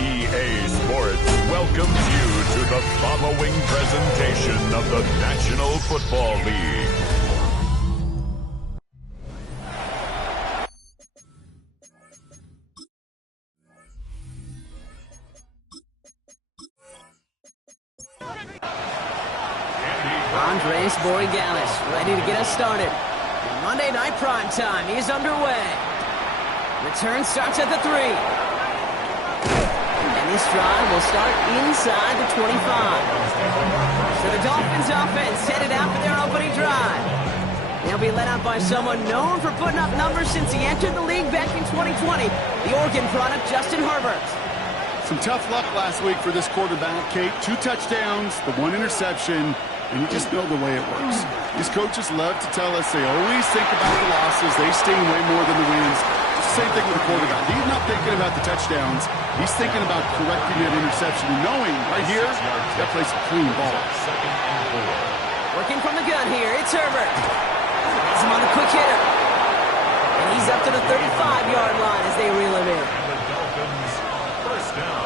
EA Sports welcomes you to the following presentation of the National Football League. Andres Borregales ready to get us started. Monday Night Prime Time is underway. Return starts at the 3. And this drive will start inside the 25. So the Dolphins offense headed out for their opening drive. They'll be led out by someone known for putting up numbers since he entered the league back in 2020, the Oregon product Justin Herbert. Some tough luck last week for this quarterback, Kate. 2 touchdowns, the 1 interception. And you just know the way it works. These coaches love to tell us they always think about the losses. They sting way more than the wins. It's the same thing with the quarterback. He's not thinking about the touchdowns. He's thinking about correcting that interception and knowing right here, he's got to play some clean ball. Working from the gun here, it's Herbert. Has him on a quick hitter. And he's up to the 35-yard line as they reel him in. First down.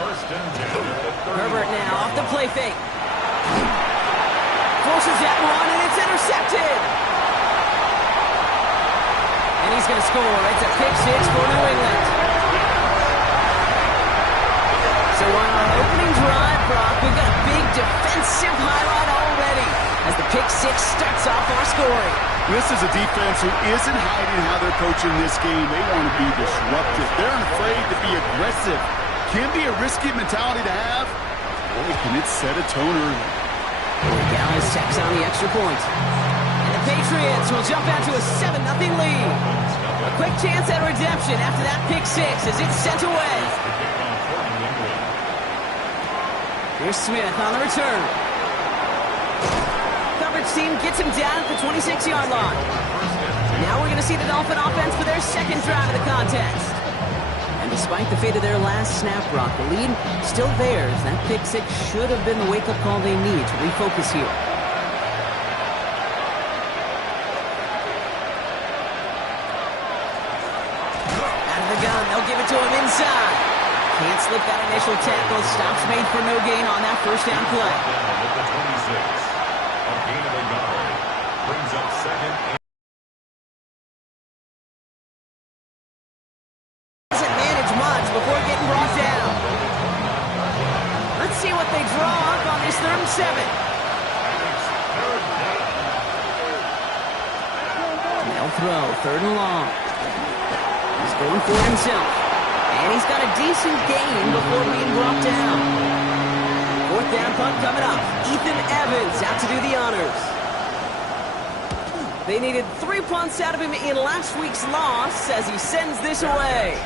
First and 10. Herbert now off the play fake. Forces that one, and it's intercepted. And he's going to score. It's a pick 6 for New England. So on our opening drive, Brock, we've got a big defensive highlight already as the pick 6 starts off our scoring. This is a defense who isn't hiding how they're coaching this game. They want to be disruptive. They're unafraid to be aggressive. Can be a risky mentality to have. Boy, can it set a tone early. Dallas checks on the extra point. And the Patriots will jump out to a 7-0 lead. A quick chance at redemption after that pick 6 as it's sent away. Here's Smith on the return. Coverage team gets him down at the 26-yard line. Now we're going to see the Dolphin offense for their second drive of the contest. And despite the fate of their last snap, Brock, the lead still theirs. That pick 6 should have been the wake-up call they need to refocus here. Out of the gun, they'll give it to him inside. Can't slip that initial tackle. Stops made for no gain on that first down play. The 26. A gain of a yard. Brings up second. Before getting brought down. Let's see what they draw up on this 3rd and 7. They'll throw 3rd and long. He's going for it himself. And he's got a decent gain before being brought down. 4th down punt coming up. Ethan Evans out to do the honors. They needed 3 punts out of him in last week's loss as he sends this away.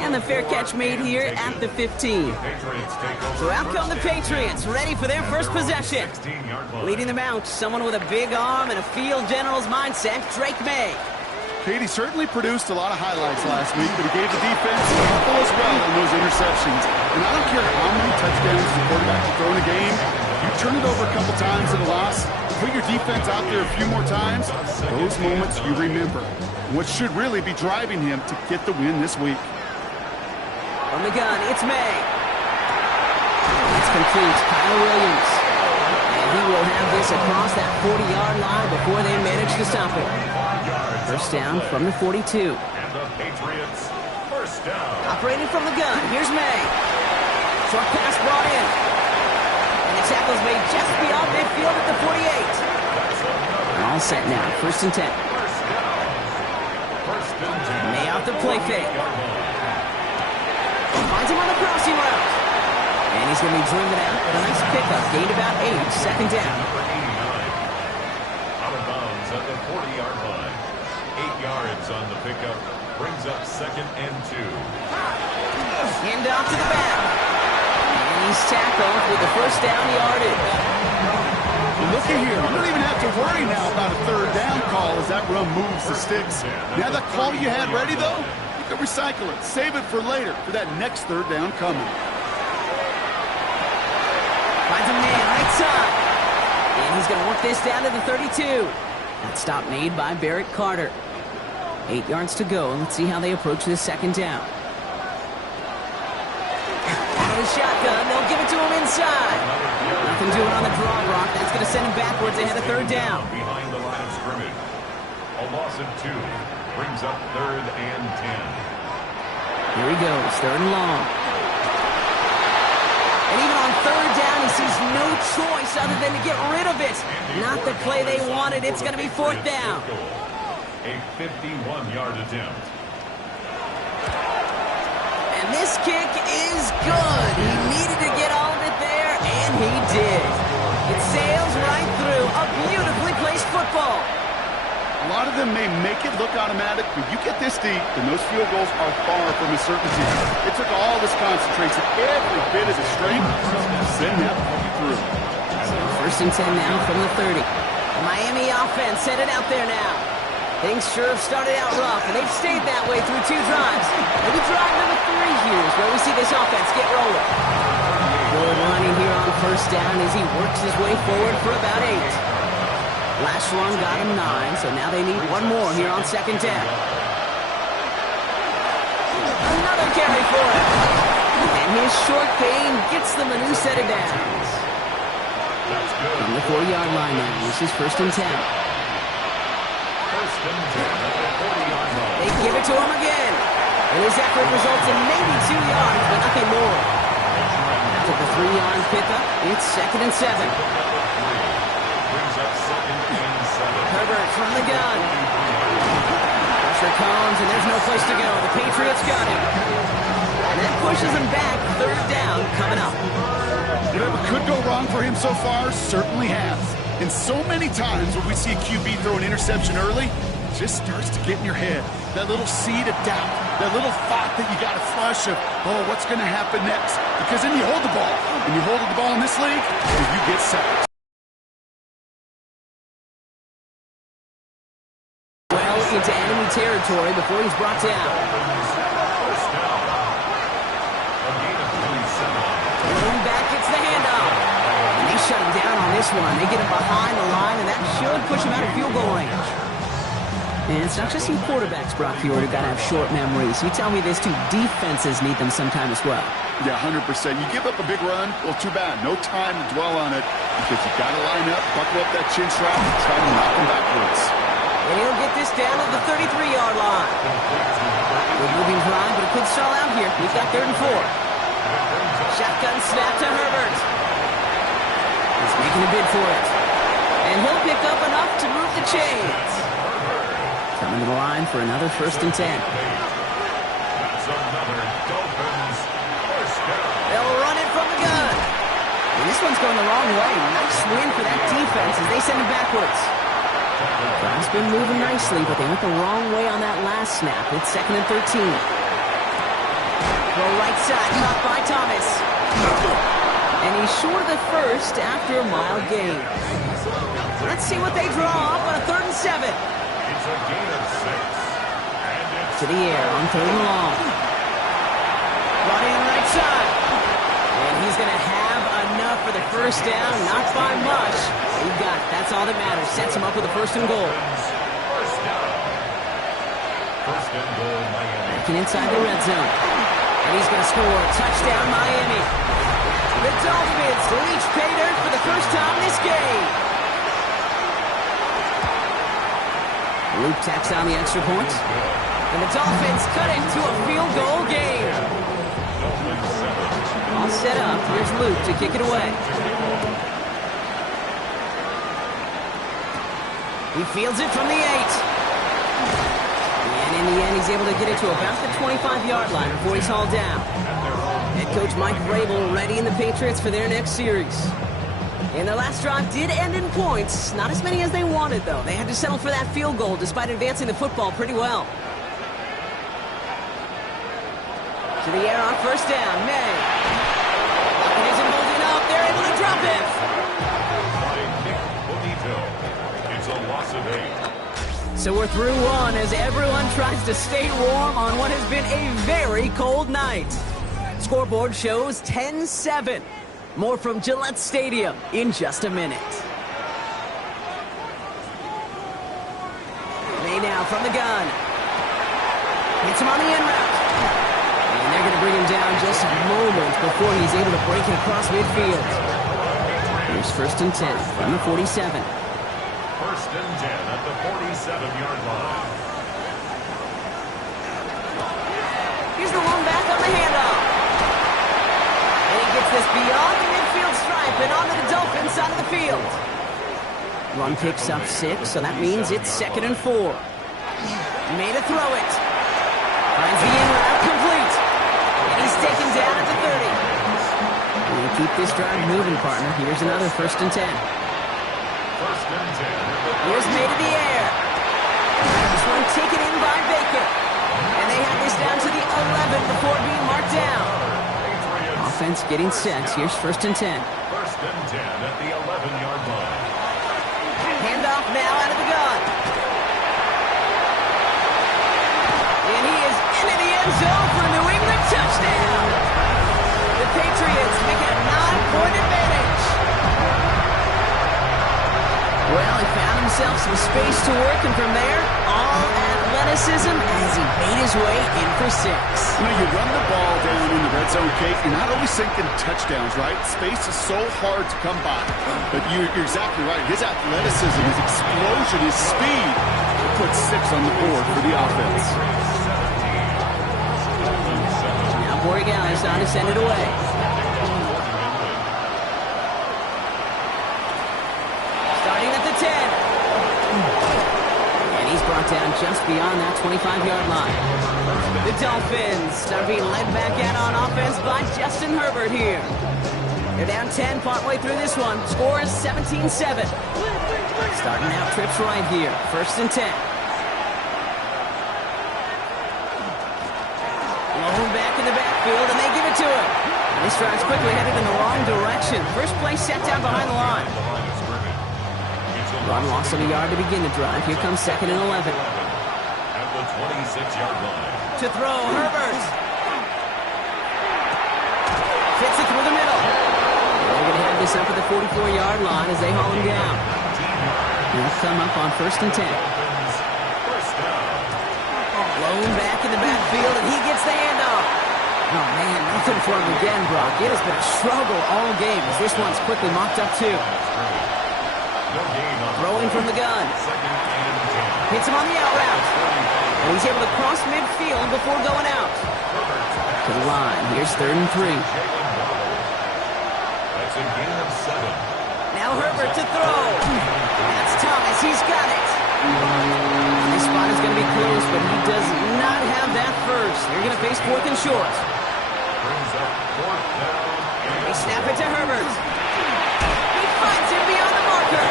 And the fair catch made here at the 15. So out come the Patriots, ready for their first possession. Leading them out, someone with a big arm and a field general's mindset, Drake May. Katie certainly produced a lot of highlights last week, but he gave the defense a couple as well on those interceptions. And I don't care how many touchdowns the quarterback can throw in a game. You turn it over a couple times in a loss, put your defense out there a few more times, those moments you remember. What should really be driving him to get the win this week. From the gun, it's May. It's complete. Kyle Williams. And he will have this across that 40-yard line before they manage to stop it. First down from the 42. And the Patriots, first down. Operating from the gun, here's May. Short pass brought in. And the tackle's made just beyond midfield at the 48. All set now, 1st and 10. May off the play fake. Finds him on the crossing route. And he's going to be driven out. A nice pickup. Gained about 8. Second down. Out of bounds at the 40-yard line. 8 yards on the pickup. Brings up 2nd and 2. Hand off to the back. And he's tackled with the first down yardage. Look at here. You don't even have to worry now about a 3rd down call as that run moves the sticks. Now that call you had ready, though, you can recycle it. Save it for later for that next 3rd down coming. Finds a man right side. and work this down to the 32. That stop made by Barrett Carter. 8 yards to go. Let's see how they approach this second down. Out of the shotgun, they'll give it to him inside. Nothing doing on the draw block. That's going to send him backwards ahead of third down. Behind the line of scrimmage. A loss of 2 brings up 3rd and 10. Here he goes, 3rd and long. And even on 3rd down, he sees no choice other than to get rid of it. Not the play they wanted. It's going to be 4th down. A 51-yard attempt. And this kick is good. He needed to get all of it there, and he did. It sails right through a beautifully placed football. A lot of them may make it look automatic, but you get this deep, and those field goals are far from a certainty. It took all this concentration, every bit of his strength, to send that puppy through. So 1st and 10 now from the 30. The Miami offense headed out there now. Things sure have started out rough, and they've stayed that way through 2 drives. Maybe drive number 3 here is where we see this offense get rolling. Good running here on 1st down as he works his way forward for about 8. Last run got him 9, so now they need 1 more here on 2nd down. Another carry for him. And his short gain gets them a new set of downs. From the 4-yard line now, this is 1st and 10. They give it to him again. And his effort results in maybe 2 yards, but nothing more. After the 3-yard pickup, it's 2nd and 7. Herbert from the gun. Pressure comes, and there's no place to go. The Patriots got him. And that pushes him back. 3rd down coming up. Whatever could go wrong for him so far certainly has. And so many times when we see a QB throw an interception early, it just starts to get in your head. That little seed of doubt, that little thought that you got to flush of, oh, what's going to happen next? Because then you hold the ball, and you hold the ball in this league, and you get sacked. Well into enemy territory before he's brought down. Going back, it's the handoff. And they shut him down on this one. They get him behind the line, and that should push him out of field goal range. And it's not just some quarterbacks, Brock Fiord, who got to have short memories. You tell me this too, defenses need them sometime as well. Yeah, 100%. You give up a big run, well, too bad. No time to dwell on it because you got to line up, buckle up that chin strap, and try to knock him backwards. And he'll get this down at the 33-yard line. Good moving drive, but it could stall out here. We've got 3rd and 4. Shotgun snap to Herbert. He's making a bid for it. And he'll pick up enough to move the chains. Coming to the line for another 1st and 10. That's another Dolphins first down. They'll run it from the gun. And this one's going the wrong way. Nice win for that defense as they send it backwards. Drive's been moving nicely, but they went the wrong way on that last snap. It's 2nd and 13. Throw right side, caught by Thomas. And he's short of the first after a mile gain. Let's see what they draw up on a 3rd and 7. It's a gain of 6. To the air on 3rd and long. Brought in right side. And he's going to have enough for the first down. Not by much. He got it. That's all that matters. Sets him up with a 1st and goal. First down. 1st and goal, Miami. Backing inside the red zone. And he's going to score. Touchdown, Miami. The Dolphins reach pay dirt for the first time this game. Luke tacks on the extra point. And the Dolphins cut it to a field goal game. All set up. Here's Luke to kick it away. He fields it from the 8. And in the end, he's able to get it to about the 25-yard line before he's hauled down. Head coach Mike Vrabel ready in the Patriots for their next series. And their last drive did end in points. Not as many as they wanted, though. They had to settle for that field goal despite advancing the football pretty well. To the air on 1st down. May. It isn't holding up. They're able to drop it. It's a loss of 8. So we're through one as everyone tries to stay warm on what has been a very cold night. Scoreboard shows 10-7. More from Gillette Stadium in just a minute. from the gun. Hits him on the in route. And they're going to bring him down just moments before he's able to break it across midfield. Here's 1st and 10 from the 47. 1st and 10 at the 47-yard line. Here's the one back on the handoff. And he gets this beyond the midfield stripe and onto the Dolphins side of the field. Run picks up 6, so that means it's 2nd and 4. Made a throw it. Finds the in route complete. And he's taken down at the 30. We'll keep this drive moving, partner. Here's another 1st and 10. 1st and 10. Here's made in the air. This one taken in by Baker. And they have this down to the 11 before being marked down. Offense getting set. Here's 1st and 10. 1st and 10 at the 11-yard line. Handoff now out of the gun. And he is into the end zone for a New England touchdown. The Patriots make it a 9-point advantage. Well, he found himself some space to work, and from there, all athleticism as he made his way in for 6. You know, you run the ball down in the red zone, Kate, you're not always thinking touchdowns, right? Space is so hard to come by. But you're exactly right. His athleticism, his explosion, his speed put 6 on the board for the offense. Now Borregales on to send it away. Starting at the 10. And he's brought down just beyond that 25-yard line. The Dolphins are being led back out on offense by Justin Herbert here. They're down 10 partway through this one. Score is 17-7. Starting out trips right here. 1st and 10. Low back in the backfield, and they give it to him. And this drive's quickly headed in the wrong direction. First play set down behind the line. Run loss of a yard to begin the drive. Here comes 2nd and 11. At the 26-yard line. To throw, Herbert. Fits it through the middle. They're going to have this up at the 44-yard line as they haul him down. He'll come up on 1st and 10. Blown back in the backfield, and he gets the handoff. Oh, man, nothing for him again, Brock. It has been a struggle all game as this one's quickly mocked up, too. Throwing from the gun. Hits him on the out route. And he's able to cross midfield before going out. To the line. Here's 3rd and 3. That's a gain of 7. Now Herbert to throw. That's Thomas. He's got it. This spot is going to be close, but he does not have that first. They're going to face 4th and short. Brings up 4th down. They snap it to Herbert. He finds him beyond the marker.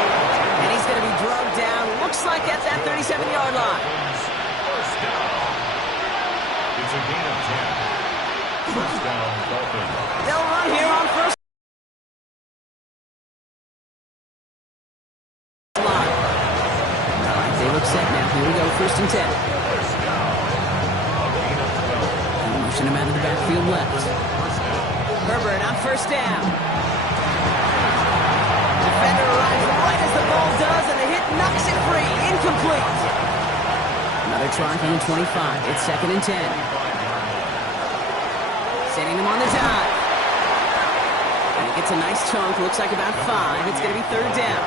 And he's going to be drugged down. Looks like at that 37-yard line. First down. It's a gain of 10. First down, Dolphins. They'll run here on 1st. They look set now. Here we go. 1st and 10. First down. A gain of 12. Motion him out of the backfield left. Herbert on 1st down. Defender arrives right as the ball does, and the hit knocks it free. Incomplete. Another try from the 25. It's 2nd and 10. Sending him on the dive. And he gets a nice chunk. Looks like about 5. It's going to be 3rd down.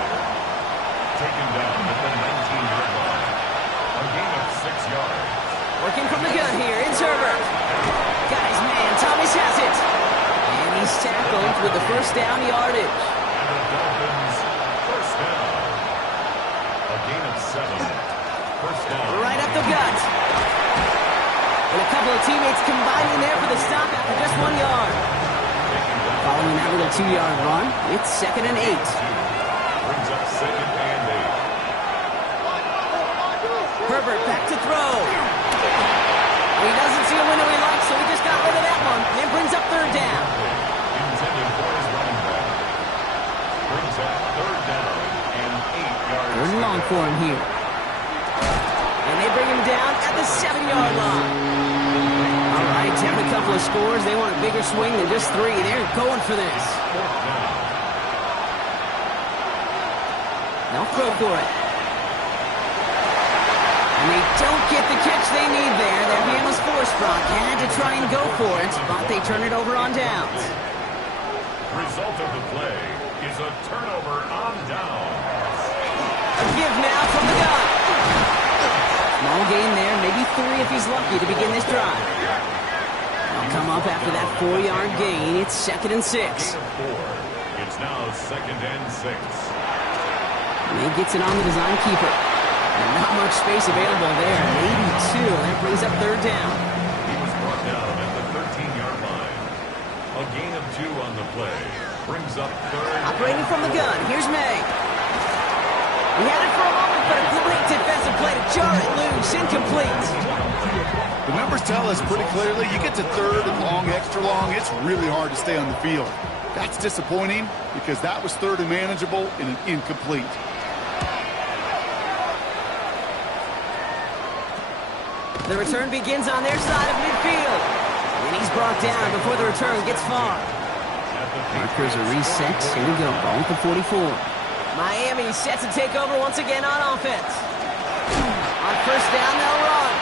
Taken down at the 19-yard line. A gain of 6 yards. Working from the gun here. It's Herbert. Got his man. Thomas has it. And he's tackled with the 1st down yardage. And the Dolphins, first down. A gain of 7. First down. Right up the gut. And a couple of teammates combining there for the stop after just 1 yard. Following that little 2-yard run, it's 2nd and 8. Brings up 2nd and 8. Herbert back to throw. He doesn't see a window he likes, so he just got rid of that one. And brings up 3rd down. Intended for his running back. Brings up 3rd down and 8 yards. 3rd and long for him here. And they bring him down at the 7-yard line. All right, having a couple of scores. They want a bigger swing than just 3. They're going for this. They'll throw for it. And they don't get the catch they need there. Their hand was forced. Brock had to try and go for it, but they turn it over on downs. Result of the play is a turnover on downs. A give now from the gun. Small gain there, maybe 3 if he's lucky to begin this drive. They'll come up after that 4-yard gain. It's 2nd and 6. Gain of 4. It's now 2nd and 6. And he gets it on the design keeper. And not much space available there. Maybe 2. That brings up 3rd down. He was brought down at the 13-yard line. A gain of 2 on the play brings up 3rd. Operating from the gun. Here's May. He had it for a moment, but a great defensive play to jar it loose. Incomplete. The numbers tell us pretty clearly, you get to 3rd and long, extra long, it's really hard to stay on the field. That's disappointing because that was 3rd and manageable and an incomplete. The return begins on their side of midfield. And he's brought down before the return gets far. Markers are reset. Here we go. Ball with the 44. Miami set to take over once again on offense. On 1st down, they'll run.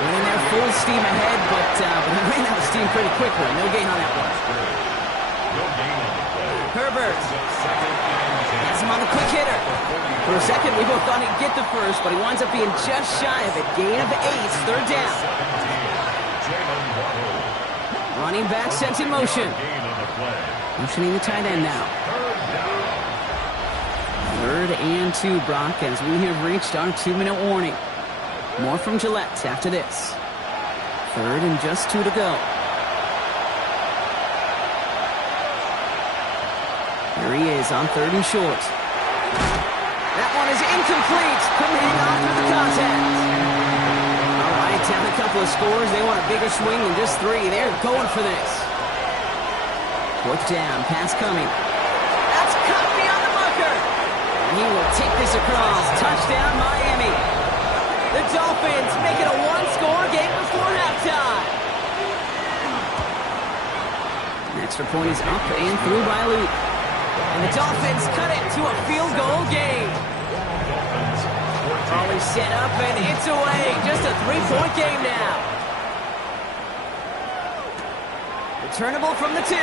Running their full steam ahead, but he ran out of steam pretty quickly. No gain on that one. No gain on the play. Herbert. Has him on the quick hitter. For a second, we both thought he'd get the first, but he winds up being just shy of it. Gain of 8, 3rd down. Running back sent in motion. Motioning the tight end now. 3rd and 2, Brock, as we have reached our 2-minute warning. More from Gillette after this. 3rd and just 2 to go. Here he is on 3rd and short. That one is incomplete. Couldn't hang on through the contact. All right, down a couple of scores. They want a bigger swing than just 3. They're going for this. 4th down, pass coming. That's cut beyond the marker. And he will take this across. Touchdown, Miami. The Dolphins make it a 1-score game before halftime. An extra point is up and through by Luke. And the Dolphins cut it to a field goal game. Always set up and it's away. Just a 3-point game now. Returnable from the 2.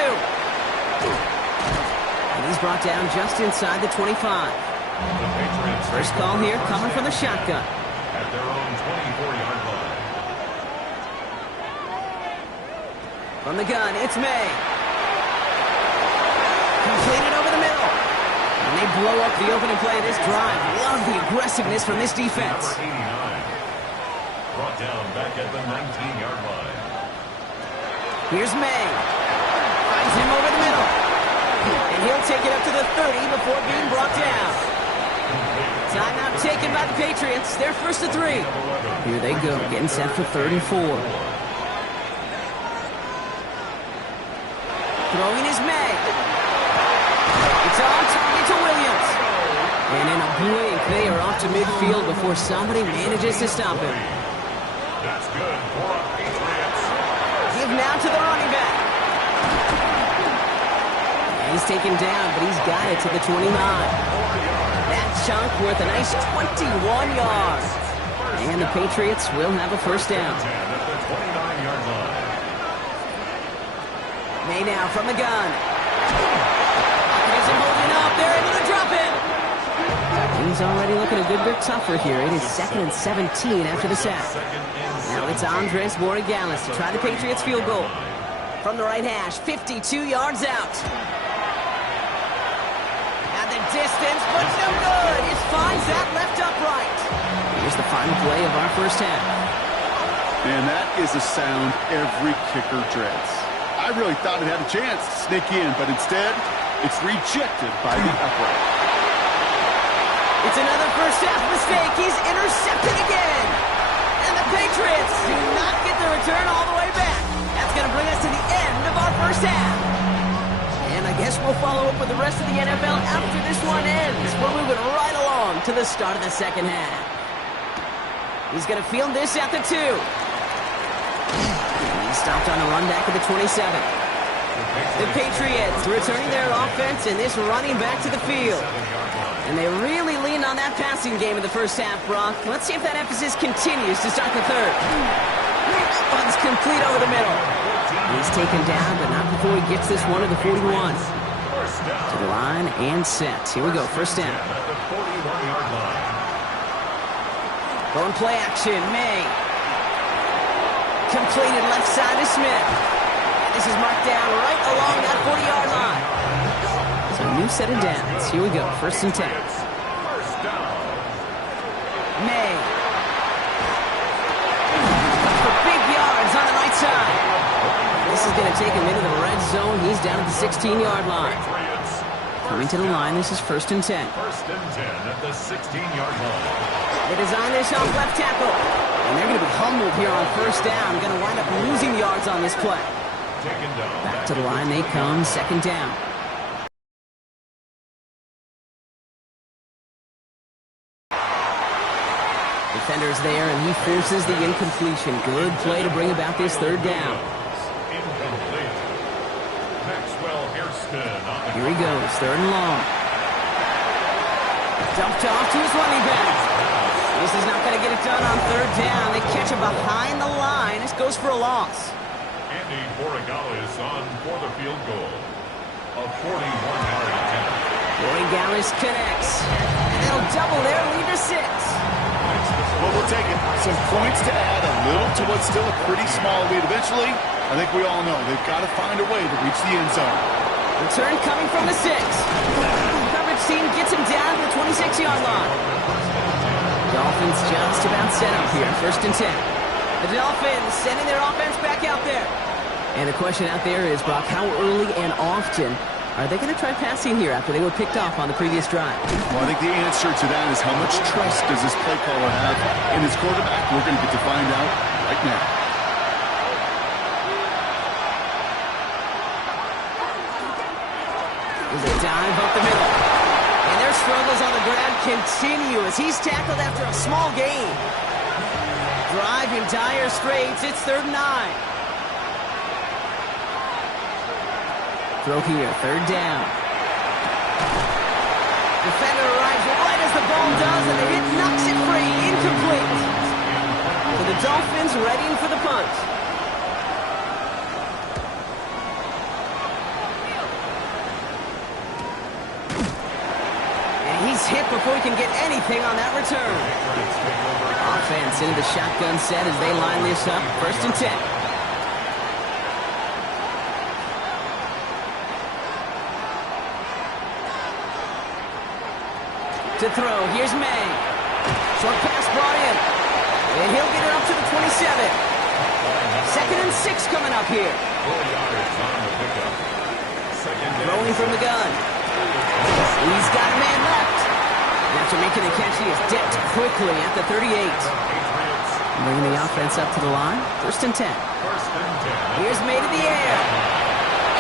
And he's brought down just inside the 25. First call here coming from the shotgun. At their own 24-yard line. From the gun, it's May. Completed over the middle. And they blow up the opening play of this drive. Love the aggressiveness from this defense. Number 89. Brought down back at the 19-yard line. Here's May. Finds him over the middle. And he'll take it up to the 30 before being brought down. Timeout taken by the Patriots. They're 1st and 3. Here they go, getting set for 3rd and 4. Throwing is May. It's on target to Williams. And in a blink, they are off to midfield before somebody manages to stop him. That's good for a Patriots. Give now to the running back. And he's taken down, but he's got it to the 29. That chunk worth a nice 21 yards. And the Patriots will have a 1st down. At the 29-yard line. May now from the gun. Isn't holding up. They're able to drop it. He's already looking a good bit tougher here. It is 2nd and 17 after the sack. Now it's Andres Borregales to try the Patriots field goal. From the right hash, 52 yards out. At the distance, but no good. It finds that left upright. Here's the final play of our 1st half. And that is a sound every kicker dreads. I really thought it had a chance to sneak in, but instead, it's rejected by the upright. It's another 1st half mistake. He's intercepted again. And the Patriots do not get the return all the way back. That's going to bring us to the end of our 1st half. And I guess we'll follow up with the rest of the NFL after this one ends. We're moving right along to the start of the 2nd half. He's going to field this at the 2. He stopped on a run back at the 27. The Patriots returning their offense and this running back to the field. And they really leaned on that passing game in the first half, Brock. Let's see if that emphasis continues to start the third. One's complete over the middle. He's taken down, but not before he gets this one to the 41. To the line and set. Here we go, first down. Going play action, May. Completed left side to Smith. This is marked down right along that 40-yard line. So a new set of downs. Here we go, first and 10. May. For big yards on the right side. This is going to take him into the red zone. He's down at the 16-yard line. Coming to the line, this is first and 10. First and 10 at the 16-yard line. They design this off left tackle. And they're going to be humbled here on first down. Going to wind up losing yards on this play. Back to the line they come, second down. Defender's there, and he forces the incompletion. Good play to bring about this third down. Here he goes, third and long. Dumped off to his running back. This is not going to get it done on third down. They catch him behind the line. This goes for a loss. Andy Borregales on for the field goal. A 41-yard attempt. Borregales connects. And that'll double their lead to 6. Well, we'll take it. Some points to add a little to what's still a pretty small lead. Eventually, I think we all know they've got to find a way to reach the end zone. Return coming from the 6. Coverage team gets him down to the 26-yard line. Dolphins just about set up here, first and 10. The Dolphins sending their offense back out there. And the question out there is, Brock, how early and often are they going to try passing here after they were picked off on the previous drive? Well, I think the answer to that is how much trust does this play caller have in his quarterback? We're going to get to find out right now. There's a dive up the middle. And their struggles on the ground continue as he's tackled after a small gain. Drive in dire straits. It's third and 9. Throw here, third down. Defender arrives right as the ball does, and the hit knocks it free. Incomplete. So the Dolphins readying for the punt. He's hit before he can get anything on that return. Offense into the shotgun set as they line this up. First and 10. To throw, here's May. Short pass brought in. And he'll get it up to the 27. Second and 6 coming up here. Throwing from the gun. He's got a man left. After making the catch, he is decked quickly at the 38. Bringing the offense up to the line. First and 10. Here's May to the air.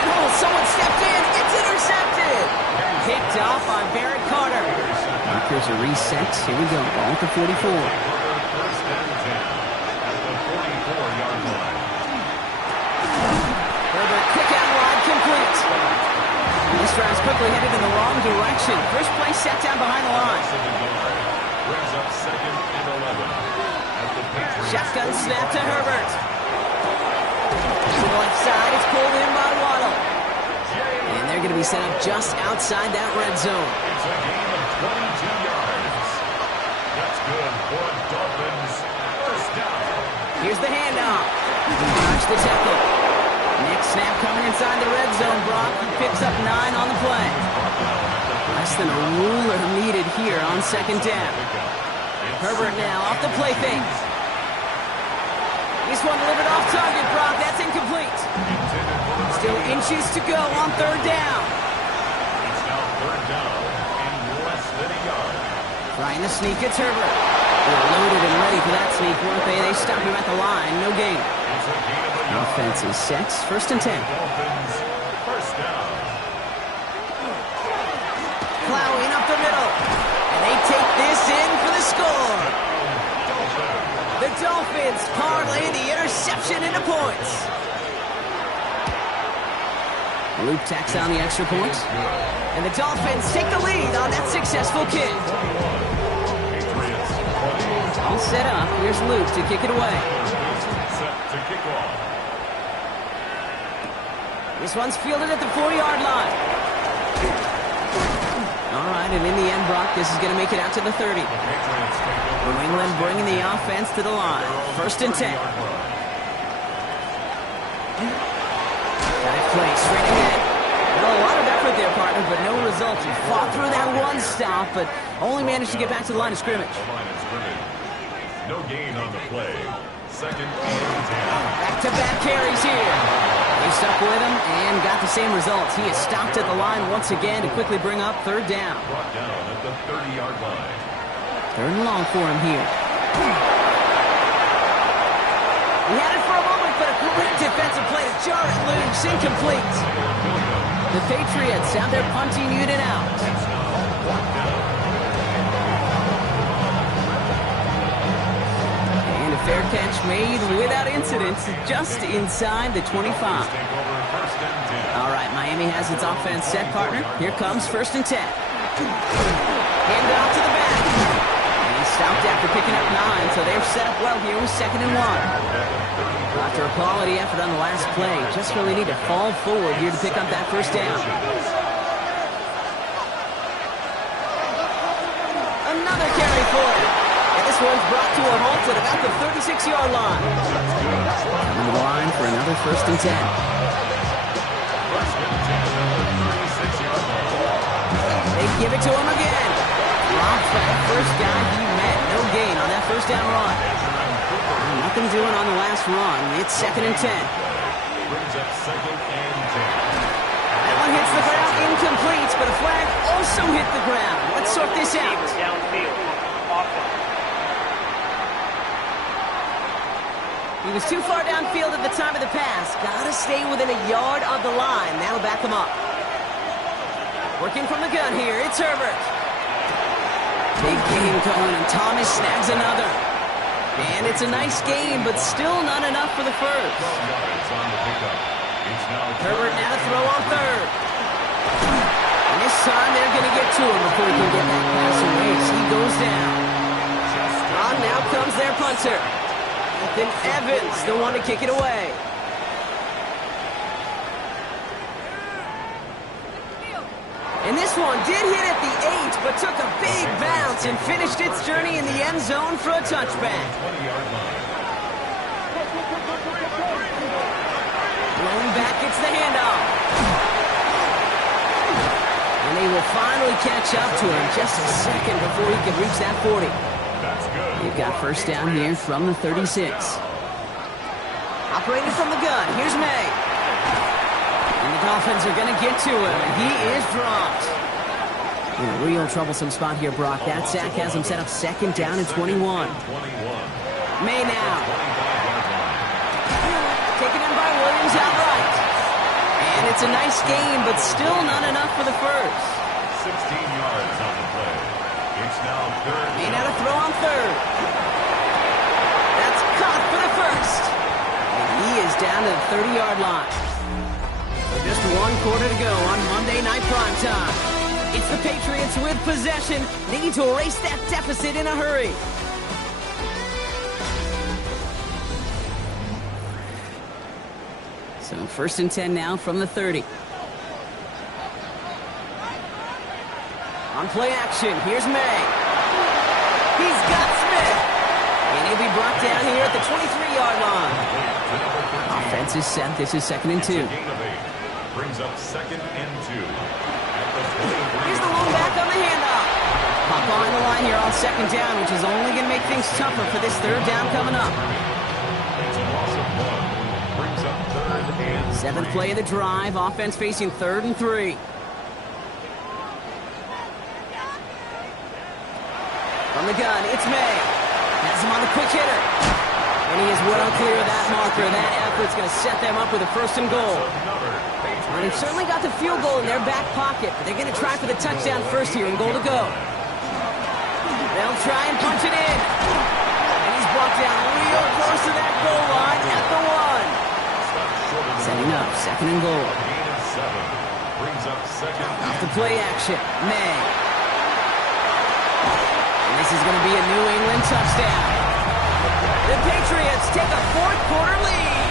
And oh, someone stepped in. It's intercepted. Picked off on Barrett Carter. Here's a reset. Here we go. Ball at the 44. Herbert kick out wide, complete. This drive's quickly headed in the wrong direction. First play set down behind the line. Shotgun snap to Herbert. To the left side, it's pulled in by Waddle. And they're going to be set up just outside that red zone. It's a gain of 22 yards. That's good for Dolphins. First down. Here's the handoff. Dodge the tackle. Next snap coming inside the red zone. Brock picks up 9 on the play. Less than a ruler needed here on second down. Herbert now off the play fake. This one delivered off target, Brock. That's incomplete. Still inches to go on third down. It's now third down and less than a yard. Trying to sneak, it's Herbert. They're loaded and ready for that sneak, weren't they? They stop him at the line. No gain. Offense is set. First and 10. Dolphins, first down. Plowing up the middle. And they take this in for the score. The Dolphins parlay the interception into points. Luke tacks on the extra point. And the Dolphins take the lead on that successful kick. set up. Here's Luke to kick it away. Set to kick off. This one's fielded at the 40-yard line. All right, and in the end, Brock, this is going to make it out to the 30. New England bringing the offense to the line. 1st and 10. Nice play, straight ahead. Well, a lot of effort there, partner, but no results. He fought through that one stop, but only managed to get back to the line of scrimmage. No gain on the play. 2nd and 10. Back-to-back carries here. They stuck with him and got the same results. He is stopped at the line once again to quickly bring up 3rd down. Brought down at the 30-yard line. 3rd and long for him here. He had it for a moment, but a great defensive play to jar it loose. Incomplete. The Patriots have their punting unit out. And a fair catch made without incident just inside the 25. All right, Miami has its offense set, partner. Here comes 1st and 10. Hand off to the back. And he stopped after picking up 9, so they're set up well here with 2nd and 1. After a quality effort on the last play, just really need to fall forward here to pick up that 1st down. Another carry forward. And this one's brought to a halt at about the 36-yard line. Coming to the line for another 1st and 10. They give it to him again. Dropped by the first guy he met. No gain on that 1st down run. Nothing doing on the last run. It's 2nd and 10. Brings up 2nd and 10. That one hits the ground, incomplete, but a flag also hit the ground. Let's sort this out. He was too far downfield at the time of the pass. Gotta stay within a yard of the line. That'll back him up. Working from the gun here, it's Herbert. Big game going, and Thomas snags another. And it's a nice game, but still not enough for the 1st. Herbert now to throw on 3rd. And this time they're going to get to him before he can get that pass away as he goes down. On now comes their punter. Ethan Evans, the one to kick it away. And this one did hit at the 8, but took a big bounce and finished its journey in the end zone for a touchback. Blown back gets the handoff. And they will finally catch up to him just a second before he can reach that 40. They've got 1st down here from the 36. Operating from the gun, here's May. And the Dolphins are going to get to him, and he is dropped. In a real troublesome spot here, Brock. That sack has him set up 2nd down and 21. May now. Taken in by Williams outright. And it's a nice game, but still not enough for the 1st. 16 yards on the play. It's now 3rd. May now to throw on 3rd. That's caught for the 1st. And he is down to the 30-yard line. So just 1 quarter to go on Monday Night Primetime. It's the Patriots with possession. They need to erase that deficit in a hurry. So 1st and 10 now from the 30. On play action, here's May. He's got Smith. And he'll be brought down here at the 23-yard line. Offense is set. This is 2nd and 2. Brings up 2nd and 2. Here's the lone back on the handoff. Pop on the line here on 2nd down, which is only going to make things tougher for this 3rd down coming up. It's a loss of 1. Brings up 3rd and 7th play of the drive. Offense facing 3rd and 3. From the gun, it's May. Has him on the quick hitter. And he is well clear of that marker. That effort's going to set them up with a 1st and goal. And they've certainly got the field goal in their back pocket, but they're going to try for the touchdown first here and goal to go. They'll try and punch it in. And he's brought down real close to that goal line at the 1. Setting up 2nd and goal. Brings up 2nd. Off the play action, May. And this is going to be a New England touchdown. The Patriots take a fourth-quarter lead.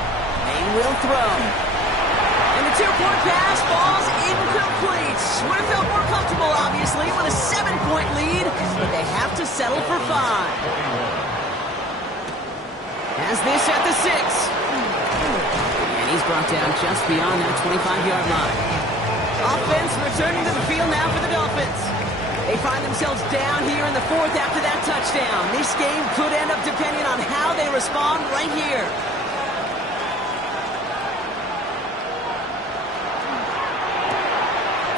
They will throw. And the two-point pass falls incomplete. Would have felt more comfortable, obviously, with a 7-point lead, but they have to settle for 5. Has this at the 6. And he's brought down just beyond that 25-yard line. Offense returning to the field now for the Dolphins. They find themselves down here in the 4th after that touchdown. This game could end up depending on how they respond right here.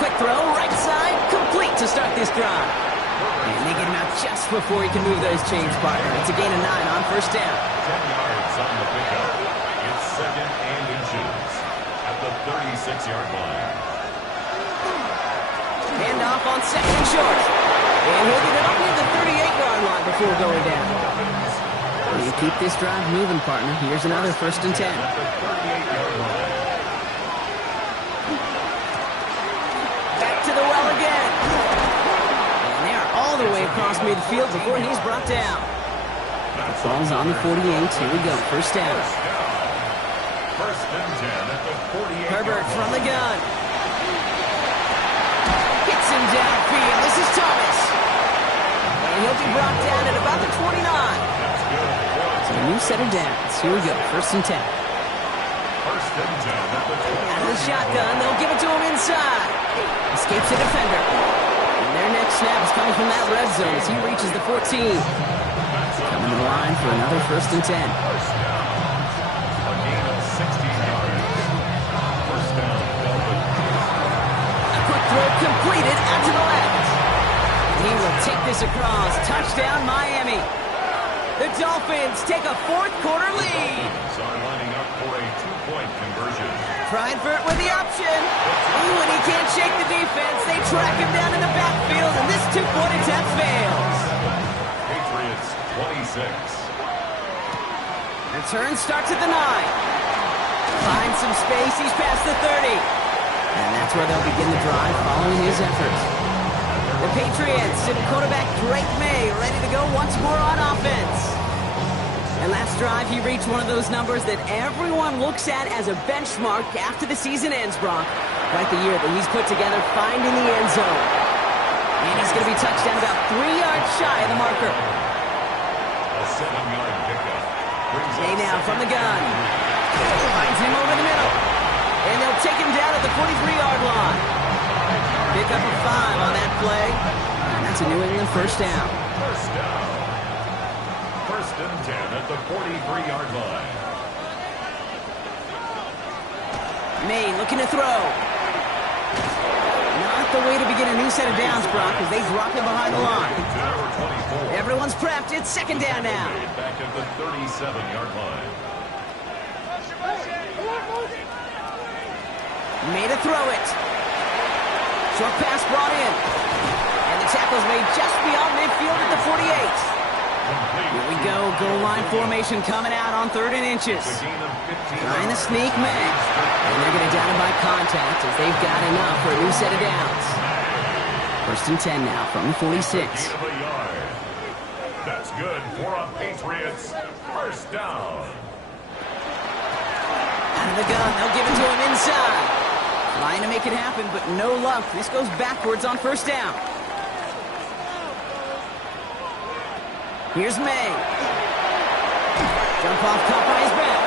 Quick throw, right side, complete to start this drive. And they get him out just before he can move those chains, partner. It's a gain of 9 on first down. 10 yards on the pickup. It's 2nd and inches at the 36-yard line. Handoff on 2nd and short. And he'll get it up near the 38-yard line before going down. You keep this drive moving, partner. Here's another 1st and 10. At the 38-yard line. Back to the well again. And they are all the way across midfield before he's brought down. Ball's on the 48. Here we go. First down. 1st and 10 at the 48. Herbert from the gun. Gets him downfield. This is Thomas. And he'll be brought down at about the 29. So a new set of downs. Here we go. 1st and 10. 1st and 10 at the 20. Out of the shotgun. They'll give it to him inside. Escapes the defender. And their next snap is coming from that red zone as he reaches the 14. Coming to the line for another 1st and 10. First down. A gain of 16 yards. First down, Dolphins. A quick throw completed out to the left. He will take this across. Touchdown, Miami. The Dolphins take a fourth-quarter lead. Dolphins are lining up for a 2-point conversion. Frankfurt with the option. Ooh, and he can't shake the defense. They track him down in the backfield, and this 2-point attempt fails. Patriots 26. Return starts at the 9. Finds some space. He's past the 30. And that's where they'll begin the drive following his efforts. The Patriots and quarterback Drake May ready to go once more on offense. And last drive, he reached one of those numbers that everyone looks at as a benchmark after the season ends, Brock. Right the year that he's put together finding the end zone. And he's going to be touched down about 3 yards shy of the marker. A 7-yard pickup. Day now from the gun. Finds him over the middle. And they'll take him down at the 43-yard line. Pick up a 5 on that play. And that's a New England first down. First down. 1st and 10 at the 43-yard line. May looking to throw. Not the way to begin a new set of downs, Brock, as they drop him behind the line. Everyone's prepped. It's 2nd down now. Back at the 37-yard line. May to throw it. Short pass brought in. And the tackle's made just beyond midfield at the 48. Here we go. Goal line formation coming out on 3rd and inches. Trying to sneak May. And they're going to down him by contact as they've got enough for a new set of downs. 1st and 10 now from the 46. That's good for a Patriots first down. Out of the gun. They'll give it to him inside. Trying to make it happen, but no luck. This goes backwards on 1st down. Here's May. Jump off caught by his back.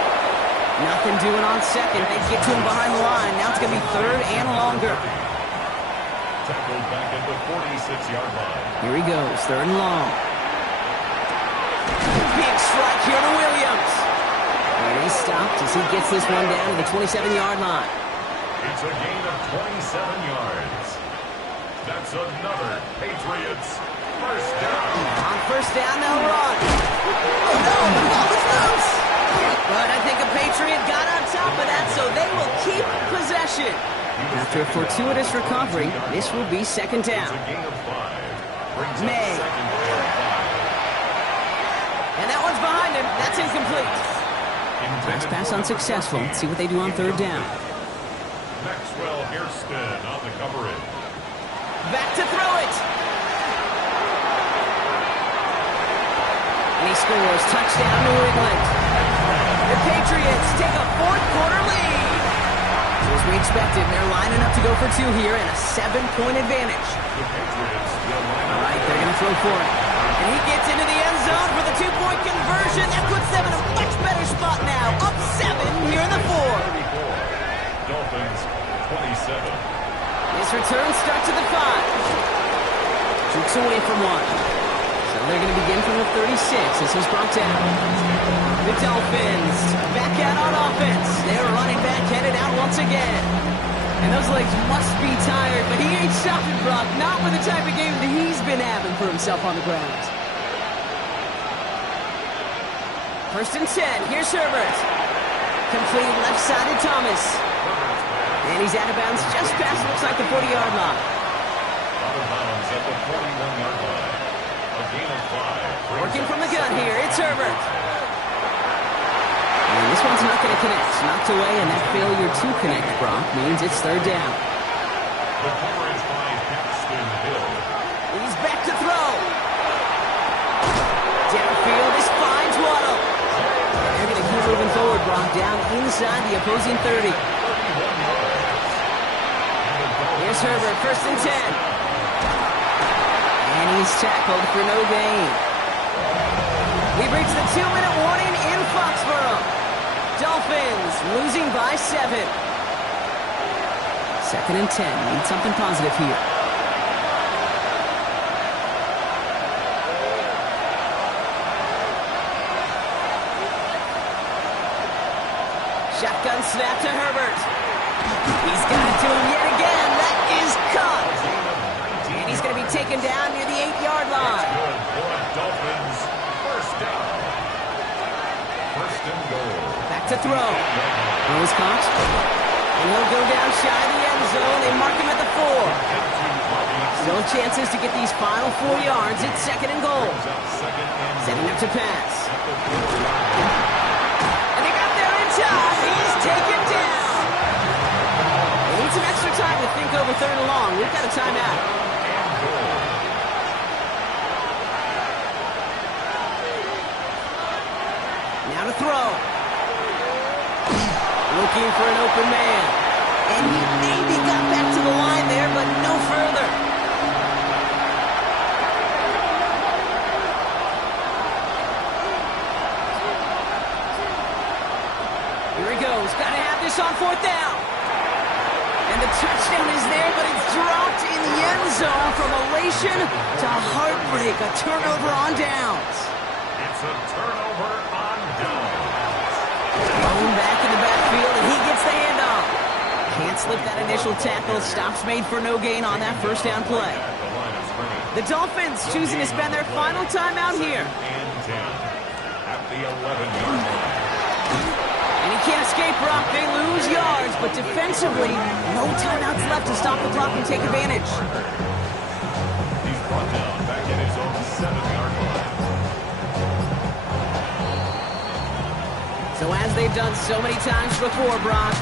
Nothing doing on 2nd. They get to him behind the line. Now it's going to be 3rd and longer. Tackled back at the 46-yard line. Here he goes. 3rd and long. Big strike here to Williams. And he's stopped as he gets this one down to the 27-yard line. It's a gain of 27 yards. That's another Patriots first down. On 1st down, they'll run. Oh, no, the ball is loose. But I think a Patriot got on top of that, so they will keep possession. After a fortuitous recovery, this will be 2nd down. It's a gain of 5. May. And that one's behind him. That's incomplete. Last pass unsuccessful. Let's see what they do on 3rd down. Maxwell Hairston on the coverage. Back to throw it. scores. Touchdown, New England. The Patriots take a fourth-quarter lead. So as we expected, they're lining up to go for two here and a 7-point advantage. All right, they're going to throw for it. And he gets into the end zone for the two-point conversion. That puts them in a much better spot now. Up 7 here in the fourth. Dolphins 27. His return starts at the 5. Jukes away from one. So they're going to begin from the 36 as he's brought down. The Dolphins back out on offense. They're running back headed out once again. And those legs must be tired, but he ain't stopping, Brock. Not with the type of game that he's been having for himself on the ground. First and 10. Here's Herbert. Complete left side to Thomas. And he's out of bounds just past, looks like, the 40-yard line. Out of bounds at the 41-yard line. A gain of 5. Working from the gun here. It's Herbert. And this one's not going to connect. Knocked away, and that failure to connect, Brock, means it's third down. The coverage by Paxton Hill. He's back to throw. Downfield, this finds Waddle. They're going to keep moving forward, Brock, down inside the opposing 30. Here's Herbert, first and 10. And he's tackled for no gain. We've reached the 2-minute warning in Foxborough. Dolphins losing by 7. Second and 10. Need something positive here. Shotgun snap to Herbert. He's got it to him yet again. That is caught. And he's going to be taken down near the 8-yard line. Good for Dolphins. First down. First and goal. Back to throw. Throws caught. And he'll go down shy of the end zone. They mark him at the 4. Still chances to get these final 4 yards. It's second and goal. Setting up to pass. And they got there in time. He's taken down. They need some extra time to think over third and long. We've got a timeout. Now to throw. Looking for an open man. And he maybe got back to the line there, but no further. Here he goes. Got to have this on fourth down. And the touchdown is there, but it's dropped in the end zone from elation to heartbreak. A turnover on downs. It's a turnover on downs. Thrown back in the backfield, and he gets the handoff. Can't slip that initial tackle. Stops made for no gain on that first down play. The Dolphins choosing to spend their final timeout here. And 10 at the 11-yard line. And he can't escape, Brock. They lose yards, but defensively, no timeouts left to stop the clock and take advantage. He's brought down back in his own 7-yard line. So as they've done so many times before, Brock,